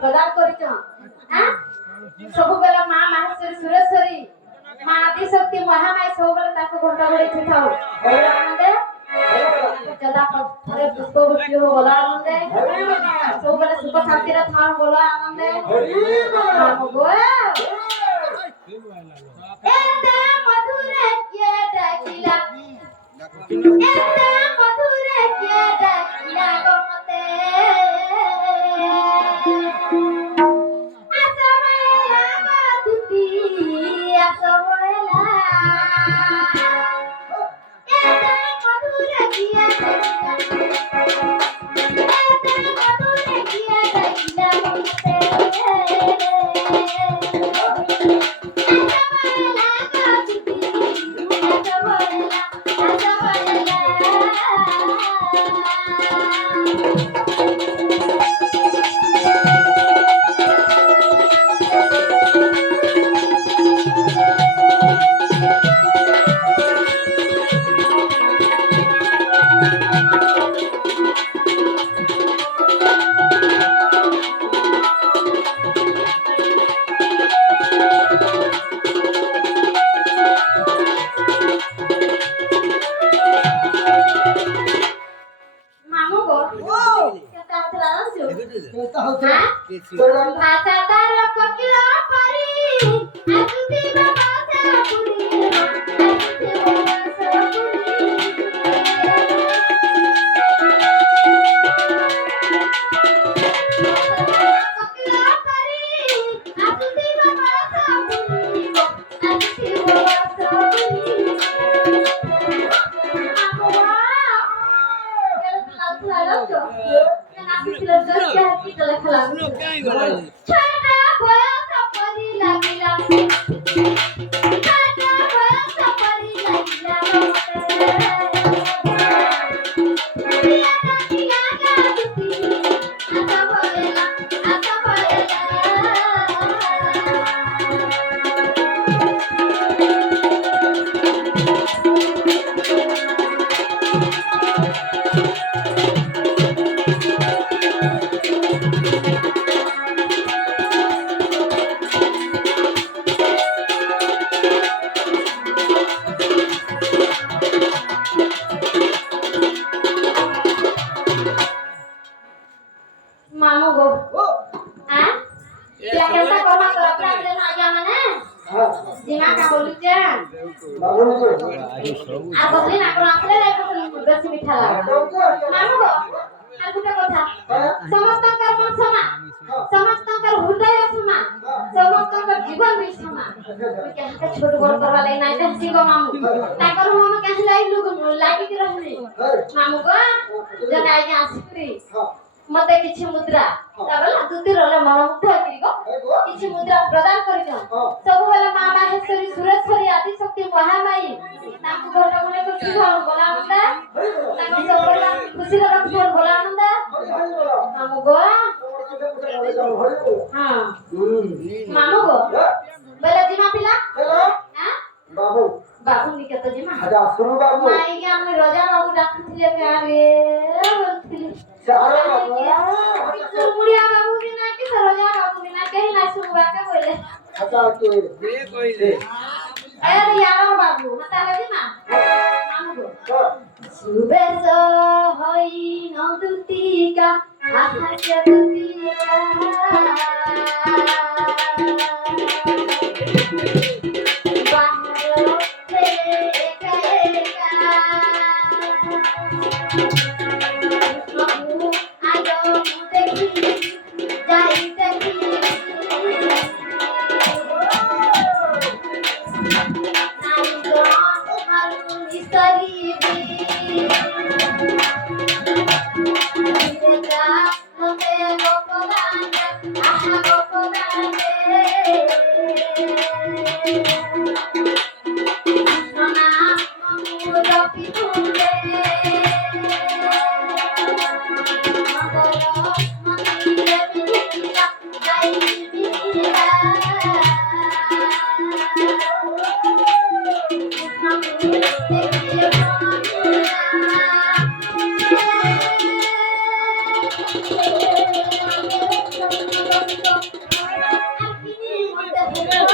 प्रदान करिछ हां सबुबेला मां माहेश्वरी सुरेश्वरी मां आदि शक्ति महामाई सबुबेला ताको घंटा घड़ी छिथाओ आनंदे जदा थरे पुष्प गुटी हो बोला आनंदे सबुबेला सुख शांति रा थान बोला आनंदे गो एते मधुरे के डाकिला एते मधुरे के डाकिला गमते भाषा तार कोकिला परी आसुती बाबा सापुरी आसुती बाबा सापुरी कोकिला परी आसुती बाबा सापुरी आसुती बाबा सापुरी मामू गो हां क्या कैसा कोमा तो अपना दिन आ जा मने दिमा का बोलू जे आ बसली ना कोन आपले बेसी मिठा लागा मामू गो আর গুটা কথা সমস্তঙ্কর মন সমান সমস্তঙ্কর হৃদয় সমান সমস্তঙ্কর জীবন বি সমান কে হাতে ছোট বড় করবা লাই নাই তা শিব মামু তাকর মন কাছে লাই লুগ লাগি কি রহনি মামু গো জনাই কে আসিত্রি मते किछि मुद्रा ताबला दुति रोले मनमुग्ध करी गो किछि मुद्रा प्रदान करि द सब बेला मां माहेश्वरी सुरेश्वरी आदि शक्ति महामाई ताकु घरटा घरे को शिव बोला नंदा ताकु सब बेला खुशी रे रखियो बोला नंदा मामू गो हां मामू गो बेला जिमा पिला हां बाबू बाबू निके तो जिमा आजा सुनु बाबू माई के हम रोजा बाबू डाकुथिले प्यारे बोलथिले सारा बाबू मुड़िया बाबू बिना कि सरोजा बाबू बिना कहीं ना सुनवा के बोले अच्छा के ये कोइले अरे यारो बाबू मता लगी ना मामू सुबह सो होई नदुती का आहास्य दुतिका बाहरो से एका Thank you.